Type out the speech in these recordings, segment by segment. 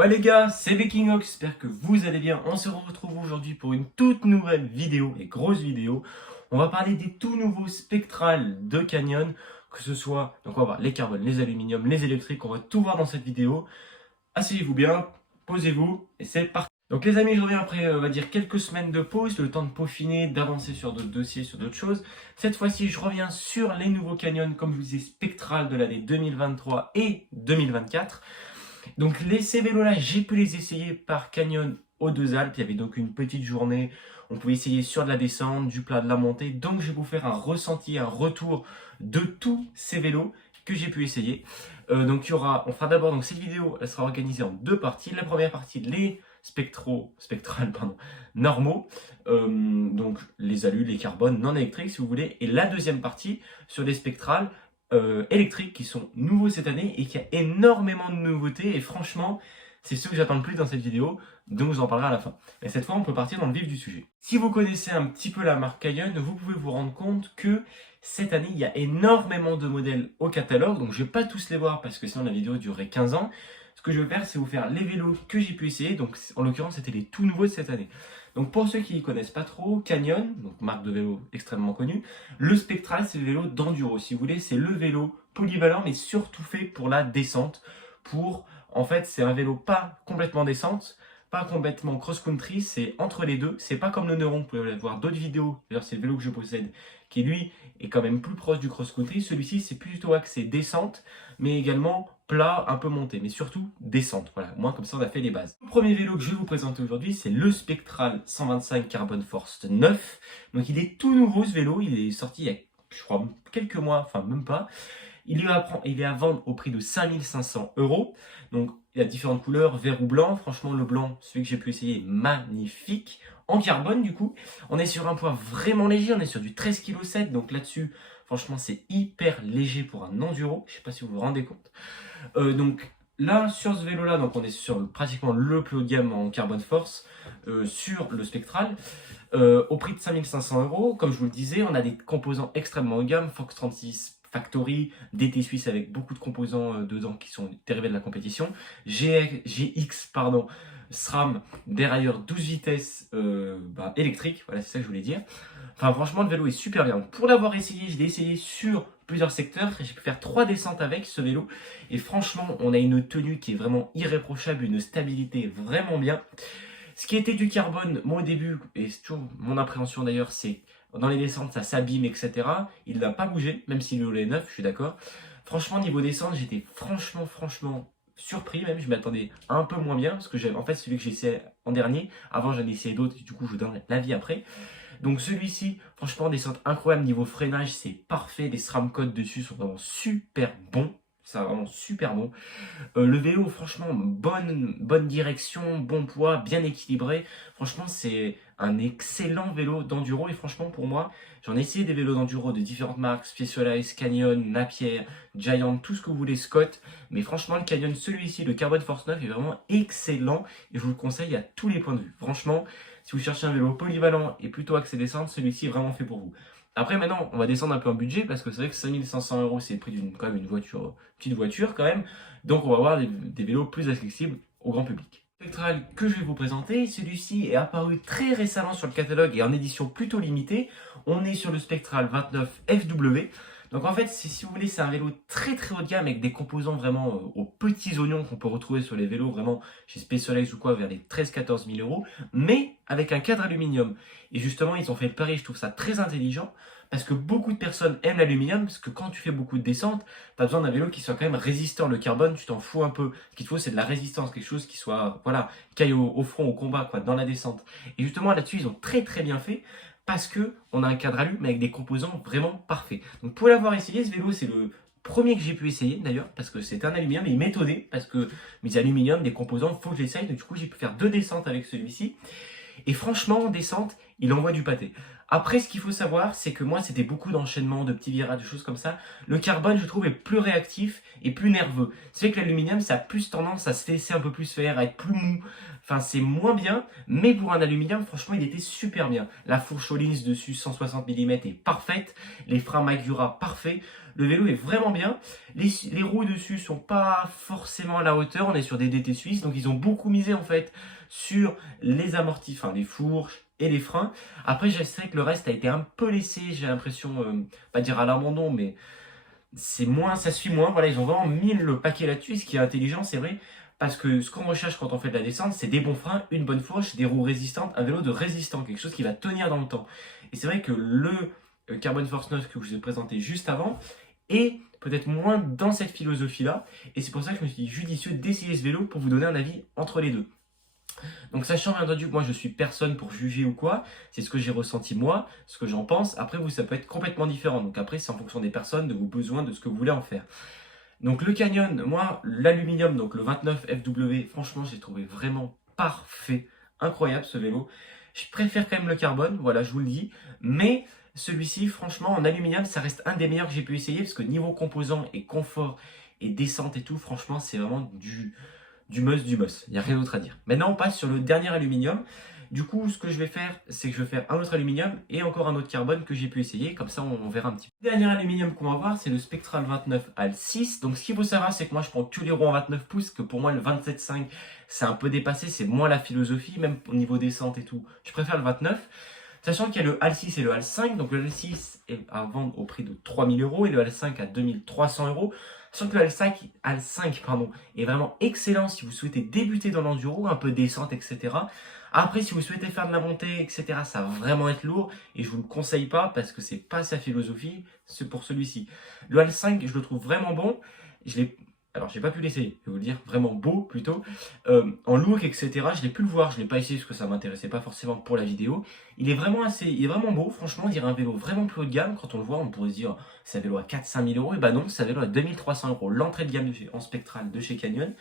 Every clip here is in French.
Ouais les gars, c'est Vikingok, j'espère que vous allez bien. On se retrouve aujourd'hui pour une toute nouvelle vidéo, et grosse vidéo. On va parler des tout nouveaux spectrales de Canyon, que ce soit, donc on va voir les carbones, les aluminiums, les électriques, on va tout voir dans cette vidéo. Asseyez-vous bien, posez-vous, et c'est parti. Donc les amis, je reviens après, on va dire, quelques semaines de pause, le temps de peaufiner, d'avancer sur d'autres dossiers, sur d'autres choses. Cette fois-ci, je reviens sur les nouveaux Canyon, comme je vous disais, spectrales de l'année 2023 et 2024. Donc ces vélos-là, j'ai pu les essayer par Canyon aux Deux Alpes. Il y avait donc une petite journée. On pouvait essayer sur de la descente, du plat, de la montée. Donc je vais vous faire un ressenti, un retour de tous ces vélos que j'ai pu essayer. Donc on fera d'abord, donc cette vidéo, elle sera organisée en deux parties. La première partie, les spectrales, normaux. Donc les alus, les carbones non électriques si vous voulez. Et la deuxième partie sur les spectrales électriques qui sont nouveaux cette année et qui a énormément de nouveautés et franchement c'est ce que j'attends le plus dans cette vidéo, donc je vous en parlerai à la fin. Mais cette fois on peut partir dans le vif du sujet. Si vous connaissez un petit peu la marque Canyon, vous pouvez vous rendre compte que cette année il y a énormément de modèles au catalogue, donc je vais pas tous les voir parce que sinon la vidéo durerait 15 ans. Ce que je vais faire, c'est vous faire les vélos que j'ai pu essayer, donc en l'occurrence c'était les tout nouveaux de cette année. Donc pour ceux qui ne connaissent pas trop, Canyon, donc marque de vélo extrêmement connue, le Spectral c'est le vélo d'enduro, si vous voulez, c'est le vélo polyvalent mais surtout fait pour la descente. En fait, c'est un vélo pas complètement descente, pas complètement cross-country, c'est entre les deux, c'est pas comme le Neuron, vous pouvez voir d'autres vidéos, d'ailleurs c'est le vélo que je possède, qui lui est quand même plus proche du cross-country, celui-ci c'est plutôt axé descente, mais également plat, un peu monté, mais surtout descente. Voilà, au moins comme ça on a fait les bases. Le premier vélo que je vais vous présenter aujourd'hui, c'est le Spectral 125 Carbon Force 9. Donc il est tout nouveau ce vélo, il est sorti il y a, je crois, quelques mois, enfin même pas. Il est à vendre au prix de 5500 €. Donc il y a différentes couleurs, vert ou blanc. Franchement le blanc, celui que j'ai pu essayer, est magnifique. En carbone du coup. On est sur un poids vraiment léger, on est sur du 13,7 kg. Donc là-dessus, franchement c'est hyper léger pour un enduro. Je ne sais pas si vous vous rendez compte. Donc là, sur ce vélo-là, donc on est sur pratiquement le plus haut de gamme en Carbon Force sur le Spectral. Au prix de 5500 €, comme je vous le disais, on a des composants extrêmement haut de gamme, Fox 36 Factory, DT Suisse avec beaucoup de composants dedans qui sont dérivés de la compétition, GX, SRAM, dérailleur 12 vitesses électrique, voilà c'est ça que je voulais dire. Enfin franchement le vélo est super bien. Pour l'avoir essayé, je l'ai essayé sur plusieurs secteurs, j'ai pu faire 3 descentes avec ce vélo et franchement on a une tenue qui est vraiment irréprochable, une stabilité vraiment bien. Ce qui était du carbone, moi au début, et c'est toujours mon appréhension d'ailleurs, c'est dans les descentes ça s'abîme etc. Il n'a pas bougé, même si le vélo est neuf, je suis d'accord. Franchement niveau descente j'étais franchement surpris, même je m'attendais un peu moins bien, parce que en fait celui que j'ai essayé en dernier, avant j'en ai essayé d'autres, du coup je vous donne l'avis après. Donc celui-ci, franchement, descente incroyable, niveau freinage, c'est parfait, les SRAM codes dessus sont vraiment super bons, c'est vraiment super bon. Le vélo, franchement, bonne direction, bon poids, bien équilibré. Franchement, c'est un excellent vélo d'enduro. Et franchement, pour moi, j'en ai essayé des vélos d'enduro de différentes marques, Specialized, Canyon, Napier, Giant, tout ce que vous voulez, Scott. Mais franchement, le Canyon, celui-ci, le Carbon Force 9, est vraiment excellent. Et je vous le conseille à tous les points de vue. Franchement, si vous cherchez un vélo polyvalent et plutôt axé descente, celui-ci est vraiment fait pour vous. Après maintenant, on va descendre un peu en budget parce que c'est vrai que 5500 €, c'est le prix d'une petite voiture quand même. Donc on va avoir des vélos plus accessibles au grand public. Le Spectral que je vais vous présenter, celui-ci est apparu très récemment sur le catalogue et en édition plutôt limitée. On est sur le Spectral 29 FW. Donc en fait, si vous voulez, c'est un vélo très haut de gamme avec des composants vraiment aux petits oignons qu'on peut retrouver sur les vélos vraiment chez Specialized ou quoi vers les 13-14 000 €, mais avec un cadre aluminium. Et justement, ils ont fait le pari, je trouve ça très intelligent, parce que beaucoup de personnes aiment l'aluminium, parce que quand tu fais beaucoup de descente, tu as besoin d'un vélo qui soit quand même résistant. Le carbone, tu t'en fous un peu. Ce qu'il te faut, c'est de la résistance, quelque chose qui soit, voilà, caille au front, au combat, quoi, dans la descente. Et justement, là-dessus, ils ont très bien fait, parce que on a un cadre alu, mais avec des composants vraiment parfaits. Donc pour l'avoir essayé, ce vélo, c'est le premier que j'ai pu essayer d'ailleurs, parce que c'est un aluminium, et il m'étonnait, parce que mes aluminiums, des composants, il faut que j'essaye. Donc du coup, j'ai pu faire 2 descentes avec celui-ci. Et franchement, en descente, il envoie du pâté. Après, ce qu'il faut savoir, c'est que moi, c'était beaucoup d'enchaînements, de petits virages, de choses comme ça. Le carbone, je trouve, est plus réactif et plus nerveux. C'est vrai que l'aluminium, ça a plus tendance à se laisser un peu plus faire, à être plus mou. Enfin, c'est moins bien, mais pour un aluminium, franchement, il était super bien. La fourche Öhlins dessus, 160 mm, est parfaite. Les freins Magura, parfaits. Le vélo est vraiment bien. Les roues dessus sont pas forcément à la hauteur. On est sur des DT suisses, donc ils ont beaucoup misé en fait sur les amortis, enfin les fourches et les freins. Après, je sais que le reste a été un peu laissé, j'ai l'impression, pas dire à l'abandon, mais c'est moins, ça suit moins. Voilà, ils ont vraiment mis le paquet là-dessus, ce qui est intelligent, c'est vrai, parce que ce qu'on recherche quand on fait de la descente, c'est des bons freins, une bonne fourche, des roues résistantes, un vélo de résistant, quelque chose qui va tenir dans le temps. Et c'est vrai que le Carbon Force 9 que je vous ai présenté juste avant est peut-être moins dans cette philosophie-là, et c'est pour ça que je me suis dit judicieux d'essayer ce vélo pour vous donner un avis entre les deux. Donc sachant bien entendu que moi je suis personne pour juger ou quoi, c'est ce que j'ai ressenti moi, ce que j'en pense. Après vous ça peut être complètement différent. Donc après c'est en fonction des personnes, de vos besoins, de ce que vous voulez en faire. Donc le Canyon, moi l'aluminium, donc le 29 FW, franchement j'ai trouvé vraiment parfait, incroyable ce vélo. Je préfère quand même le carbone, voilà je vous le dis, mais celui-ci franchement en aluminium ça reste un des meilleurs que j'ai pu essayer parce que niveau composant et confort et descente et tout, franchement c'est vraiment du must, du must. Il n'y a rien d'autre à dire. Maintenant, on passe sur le dernier aluminium. Du coup, ce que je vais faire, c'est que je vais faire un autre aluminium et encore un autre carbone que j'ai pu essayer. Comme ça, on verra un petit peu. Le dernier aluminium qu'on va voir, c'est le Spectral 29 AL 6. Donc, ce qu'il faut savoir, c'est que moi, je prends tous les roues en 29 pouces, que pour moi, le 27,5, c'est un peu dépassé. C'est moins la philosophie, même au niveau descente et tout. Je préfère le 29. Sachant qu'il y a le HAL 6 et le HAL 5, donc le HAL 6 est à vendre au prix de 3000 euros et le HAL 5 à 2300 euros. Sachant que le HAL 5 pardon, est vraiment excellent si vous souhaitez débuter dans l'enduro, un peu descente, etc. Après, si vous souhaitez faire de la montée, etc., ça va vraiment être lourd et je vous le conseille pas parce que c'est pas sa philosophie, c'est pour celui-ci. Le HAL 5, je le trouve vraiment bon. Je l'ai alors, j'ai pas pu l'essayer, je vais vous le dire, vraiment beau plutôt. En look, etc., je l'ai pu le voir, je l'ai pas essayé parce que ça m'intéressait pas forcément pour la vidéo. Il est vraiment beau, franchement, on dirait un vélo vraiment plus haut de gamme. Quand on le voit, on pourrait se dire, c'est un vélo à 4-5 000 euros. Et bah non, c'est un vélo à 2300 euros, l'entrée de gamme en spectral de chez Canyon.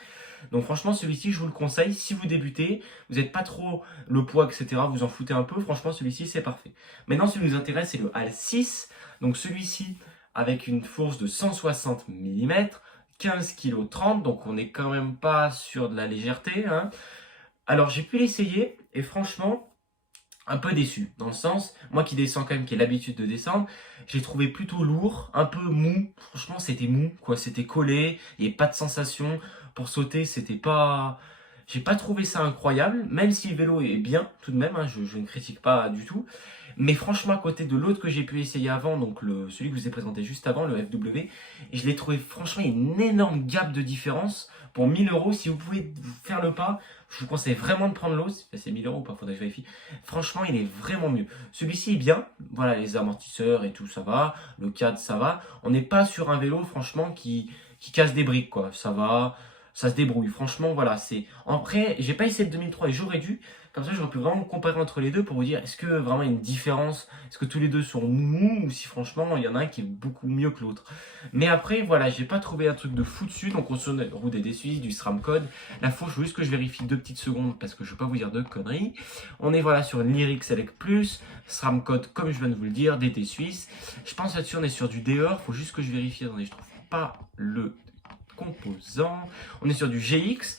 Donc franchement, celui-ci, je vous le conseille. Si vous débutez, vous n'êtes pas trop le poids, etc., vous en foutez un peu, franchement, celui-ci, c'est parfait. Maintenant, ce qui nous intéresse, c'est le HAL 6. Donc celui-ci, avec une fourche de 160 mm, 15 kg 30, donc on n'est quand même pas sur de la légèreté, hein. Alors j'ai pu l'essayer et franchement un peu déçu, dans le sens, moi qui descends quand même, qui ai l'habitude de descendre, je l'ai trouvé plutôt lourd, un peu mou, franchement c'était mou, quoi, c'était collé, il n'y avait pas de sensation, pour sauter c'était pas... J'ai pas trouvé ça incroyable, même si le vélo est bien tout de même, hein, je ne critique pas du tout. Mais franchement, à côté de l'autre que j'ai pu essayer avant, donc celui que je vous ai présenté juste avant, le FW, je l'ai trouvé franchement une énorme gap de différence. Pour 1000 euros, si vous pouvez vous faire le pas, je vous conseille vraiment de prendre l'autre. C'est 1000 euros ou pas, faudrait que je vérifie. Franchement, il est vraiment mieux. Celui-ci est bien, voilà, les amortisseurs et tout, ça va. Le cadre, ça va. On n'est pas sur un vélo, franchement, qui casse des briques, quoi. Ça va. Ça se débrouille. Franchement, voilà, c'est... Après, j'ai pas essayé le 2003 et j'aurais dû. Comme ça, j'aurais pu vraiment comparer entre les deux pour vous dire, est-ce que vraiment il y a une différence? Est-ce que tous les deux sont mous ou si franchement, il y en a un qui est beaucoup mieux que l'autre? Mais après, voilà, j'ai pas trouvé un truc de fou dessus. Donc, on se roue des Suisses, du SRAM code. La fourche, juste que je vérifie 2 petites secondes parce que je veux pas vous dire de conneries. On est voilà sur une Lyric Select Plus, SRAM code, comme je viens de vous le dire, DT Suisse. Je pense là-dessus, on est sur du Deor. Faut juste que je vérifie. Attendez, je trouve pas le composant. On est sur du GX.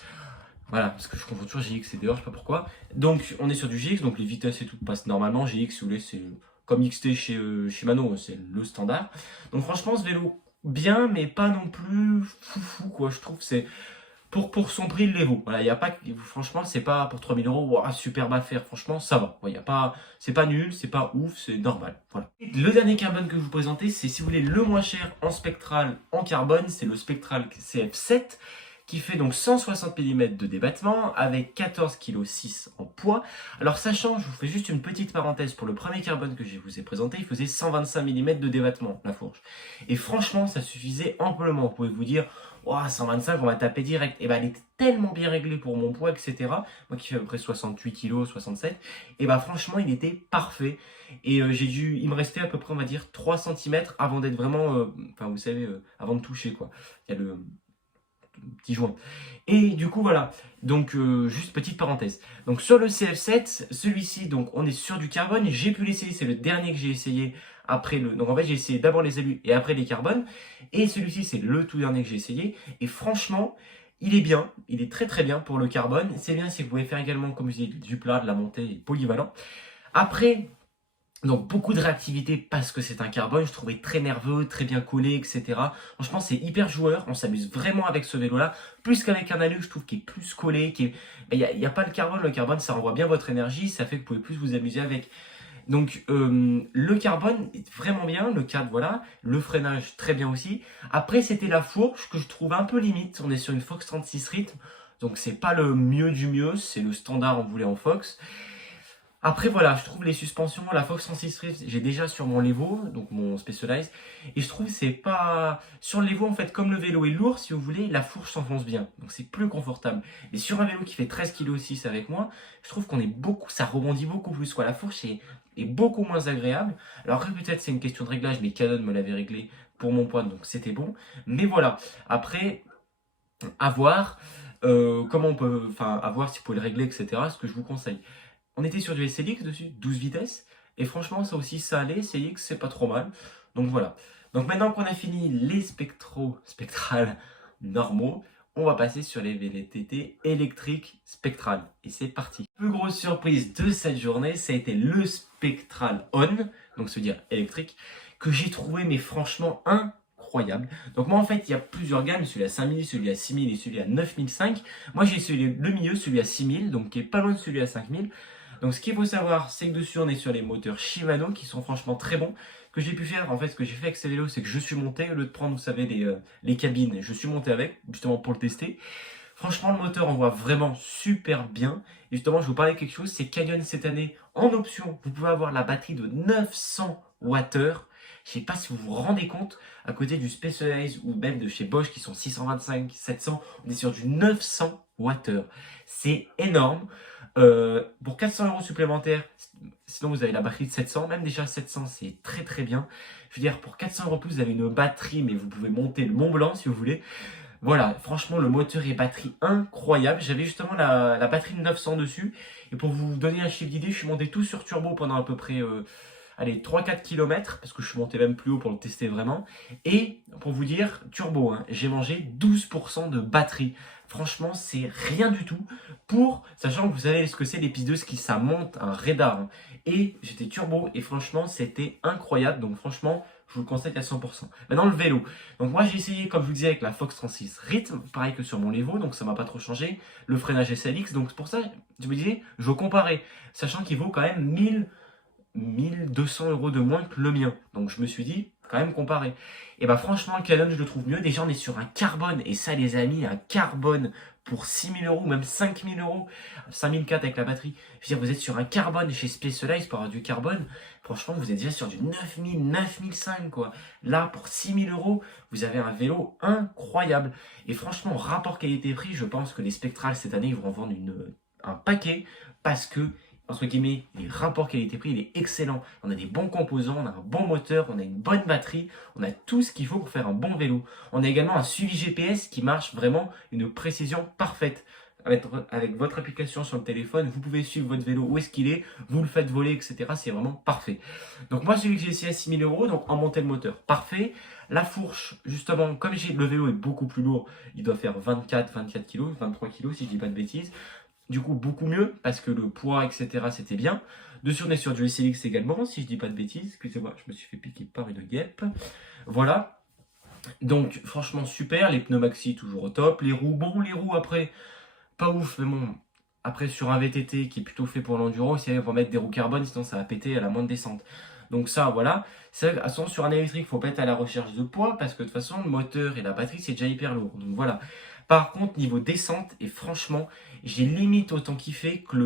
Voilà, parce que je confonds toujours GX et Deor, je sais pas pourquoi. Donc, on est sur du GX, donc les vitesses et tout passent normalement. GX, si vous voulez, c'est comme XT chez Mano, c'est le standard. Donc, franchement, ce vélo, bien, mais pas non plus foufou, quoi. Je trouve c'est pour son prix, il les vaut. Voilà, y a pas, franchement, c'est pas pour 3000 euros, wow, superbe affaire. Franchement, ça va. Ouais, c'est pas nul, c'est pas ouf, c'est normal. Voilà. Le dernier carbone que je vous présenter, c'est si vous voulez le moins cher en spectral en carbone, c'est le Spectral CF7 qui fait donc 160 mm de débattement avec 14,6 kg en poids. Alors sachant, je vous fais juste une petite parenthèse, pour le premier carbone que je vous ai présenté, il faisait 125 mm de débattement, la fourche. Et franchement, ça suffisait amplement. Vous pouvez vous dire, oh, 125, on va taper direct. Et ben, elle était tellement bien réglée pour mon poids, etc. Moi qui fais à peu près 68 kg, 67. Et ben, franchement, il était parfait. Et il me restait à peu près, on va dire, 3 cm avant d'être vraiment, enfin, vous savez, avant de toucher, quoi. Il y a petit joint. Et du coup, voilà. Donc, juste petite parenthèse. Donc, sur le CF7, celui-ci, donc, on est sur du carbone. J'ai pu l'essayer, c'est le dernier que j'ai essayé après le. Donc, en fait, j'ai essayé d'abord les alus et après les carbones. Et celui-ci, c'est le tout dernier que j'ai essayé. Et franchement, il est bien. Il est très très bien pour le carbone. C'est bien si vous pouvez faire également, comme je dis, du plat, de la montée, polyvalent. Après, donc beaucoup de réactivité parce que c'est un carbone, je trouvais très nerveux, très bien collé, etc. Franchement, c'est hyper joueur, on s'amuse vraiment avec ce vélo-là, plus qu'avec un alu, je trouve qu'il est plus collé, il n'y a pas le carbone ça renvoie bien votre énergie, ça fait que vous pouvez plus vous amuser avec. Donc le carbone est vraiment bien, le cadre voilà, le freinage très bien aussi. Après c'était la fourche que je trouve un peu limite, on est sur une Fox 36 rythme, donc c'est pas le mieux du mieux, c'est le standard on voulait en Fox. Après, voilà, je trouve les suspensions, la Fox 36 Rift, j'ai déjà sur mon Levo, donc mon Specialized, et je trouve que c'est pas. Sur le Levo, en fait, comme le vélo est lourd, si vous voulez, la fourche s'enfonce bien, donc c'est plus confortable. Et sur un vélo qui fait 13,6 kg avec moi, je trouve qu'on est beaucoup, ça rebondit beaucoup plus, quoi. La fourche est beaucoup moins agréable. Alors après, peut-être c'est une question de réglage, mais Canon me l'avait réglé pour mon poids, donc c'était bon. Mais voilà, après, à voir. Comment on peut, enfin, à voir si vous pouvez le régler, etc. Ce que je vous conseille. On était sur du SLX dessus, 12 vitesses. Et franchement, ça aussi, ça allait. SLX, c'est pas trop mal. Donc voilà. Donc maintenant qu'on a fini les spectrales normaux, on va passer sur les VTT électriques spectrales. Et c'est parti. La plus grosse surprise de cette journée, ça a été le Spectral On, donc se dire électrique, que j'ai trouvé, mais franchement, incroyable. Donc moi en fait il y a plusieurs gammes, celui à 5000, celui à 6000 et celui à 9005. Moi j'ai celui le milieu, celui à 6000, donc qui est pas loin de celui à 5000. Donc ce qu'il faut savoir, c'est que dessus on est sur les moteurs Shimano qui sont franchement très bons. Que j'ai pu faire, en fait ce que j'ai fait avec ce vélo, c'est que je suis monté, au lieu de prendre, vous savez, les cabines, je suis monté avec, justement pour le tester. Franchement, le moteur envoie vraiment super bien. Et justement, je vous parlais de quelque chose, c'est Canyon cette année, en option, vous pouvez avoir la batterie de 900 Wh. Je sais pas si vous vous rendez compte, à côté du Specialized ou même de chez Bosch qui sont 625, 700, on est sur du 900 Wh. C'est énorme. Pour 400 € supplémentaires, sinon vous avez la batterie de 700, même déjà 700 c'est très très bien. Je veux dire, pour 400 € plus, vous avez une batterie, mais vous pouvez monter le Mont Blanc si vous voulez. Voilà, franchement, le moteur et batterie incroyable. J'avais justement la batterie de 900 dessus. Et pour vous donner un chiffre d'idée, je suis monté tout sur turbo pendant à peu près allez, 3-4 km, parce que je suis monté même plus haut pour le tester vraiment. Et pour vous dire, turbo, hein, j'ai mangé 12% de batterie. Franchement, c'est rien du tout pour, sachant que vous savez ce que c'est les pistes qui ça monte un radar. Hein. Et j'étais turbo et franchement, c'était incroyable. Donc franchement, je vous le conseille à 100%. Maintenant, le vélo. Donc moi, j'ai essayé, comme je vous disais, avec la Fox 36 Rythme, pareil que sur mon Levo, donc ça m'a pas trop changé. Le freinage SLX, donc c'est pour ça, je me disais, je comparais, sachant qu'il vaut quand même 1200 € de moins que le mien. Donc je me suis dit, quand même comparer. Et bah franchement, le Canon, je le trouve mieux. Déjà, on est sur un carbone. Et ça, les amis, un carbone pour 6000 €, même 5000 €, 5004 avec la batterie. Je veux dire, vous êtes sur un carbone chez Specialized pour avoir du carbone. Franchement, vous êtes déjà sur du 9000, 9005 quoi. Là, pour 6000 €, vous avez un vélo incroyable. Et franchement, rapport qualité-prix, je pense que les Spectrales cette année, ils vont en vendre un paquet parce que entre guillemets, les rapports qualité-prix, il est excellent. On a des bons composants, on a un bon moteur, on a une bonne batterie, on a tout ce qu'il faut pour faire un bon vélo. On a également un suivi GPS qui marche vraiment une précision parfaite. Avec votre application sur le téléphone, vous pouvez suivre votre vélo où est-ce qu'il est, vous le faites voler, etc. C'est vraiment parfait. Donc moi, celui que j'ai essayé à 6000 €, donc en monter le moteur, parfait. La fourche, justement, comme le vélo est beaucoup plus lourd, il doit faire 24 kg, 23 kg si je dis pas de bêtises. Du coup, beaucoup mieux, parce que le poids, etc., c'était bien. Dessus, on est sur du SLX également, si je dis pas de bêtises. Excusez-moi, je me suis fait piquer par une guêpe. Voilà. Donc, franchement, super. Les pneus maxi, toujours au top. Les roues, bon, les roues, après, pas ouf, mais bon. Après, sur un VTT qui est plutôt fait pour l'enduro, si on va mettre des roues carbone, sinon ça va péter à la moindre descente. Donc ça, voilà. C'est vrai que sur un électrique, il faut pas être à la recherche de poids, parce que de toute façon, le moteur et la batterie, c'est déjà hyper lourd. Donc voilà. Par contre, niveau descente, et franchement, j'ai limite autant kiffé que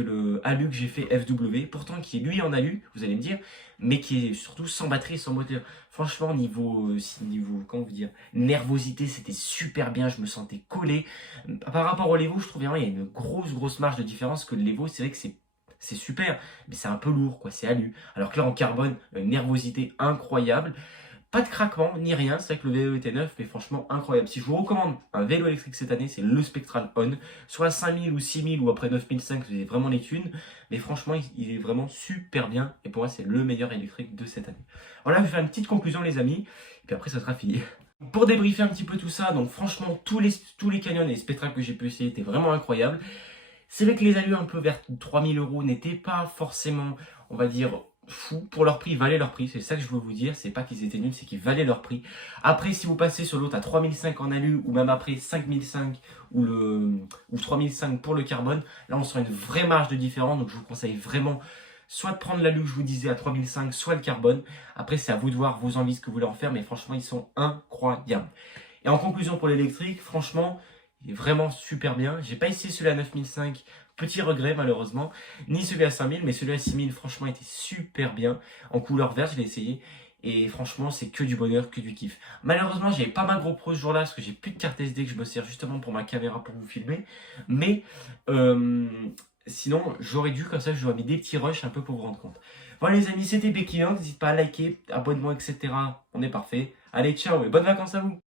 le alu que j'ai fait FW, pourtant qui est lui en alu, vous allez me dire, mais qui est surtout sans batterie et sans moteur. Franchement, niveau comment vous dire, nervosité, c'était super bien, je me sentais collé. Par rapport au Levo, je trouve vraiment il y a une grosse marge de différence que le Levo, c'est vrai que c'est super, mais c'est un peu lourd, quoi, c'est alu. Alors que là, en carbone, nervosité incroyable. Pas de craquement ni rien, c'est vrai que le vélo était neuf, mais franchement incroyable. Si je vous recommande un vélo électrique cette année, c'est le Spectral On. Soit 5000 ou 6000 ou après 9005, vous avez vraiment les thunes. Mais franchement, il est vraiment super bien. Et pour moi, c'est le meilleur électrique de cette année. Voilà, je vais faire une petite conclusion, les amis. Et puis après, ça sera fini. Pour débriefer un petit peu tout ça, donc franchement, tous les canyons et les spectracles que j'ai pu essayer étaient vraiment incroyables. C'est vrai que les allures un peu vers 3000 euros n'étaient pas forcément, on va dire, fous. Pour leur prix, ils valaient leur prix. C'est ça que je veux vous dire. C'est pas qu'ils étaient nuls, c'est qu'ils valaient leur prix. Après, si vous passez sur l'autre à 3005 en alu, ou même après 5005 ou 3005 pour le carbone, là, on sent une vraie marge de différence. Donc, je vous conseille vraiment soit de prendre l'alu que je vous disais à 3005, soit le carbone. Après, c'est à vous de voir vos envies, ce que vous voulez en faire. Mais franchement, ils sont incroyables. Et en conclusion pour l'électrique, franchement, il est vraiment super bien. J'ai pas essayé celui à 9005, petit regret malheureusement, ni celui à 5000, mais celui à 6000 franchement était super bien. En couleur verte, je l'ai essayé. Et franchement, c'est que du bonheur, que du kiff. Malheureusement, j'avais pas ma GoPro ce jour-là, parce que j'ai plus de carte SD que je me sers justement pour ma caméra pour vous filmer. Mais sinon, j'aurais dû, comme ça, je vous aurais mis des petits rushs un peu pour vous rendre compte. Voilà les amis, c'était Becky, n'hésitez pas à liker, abonnement, etc. On est parfait. Allez, ciao et bonnes vacances à vous!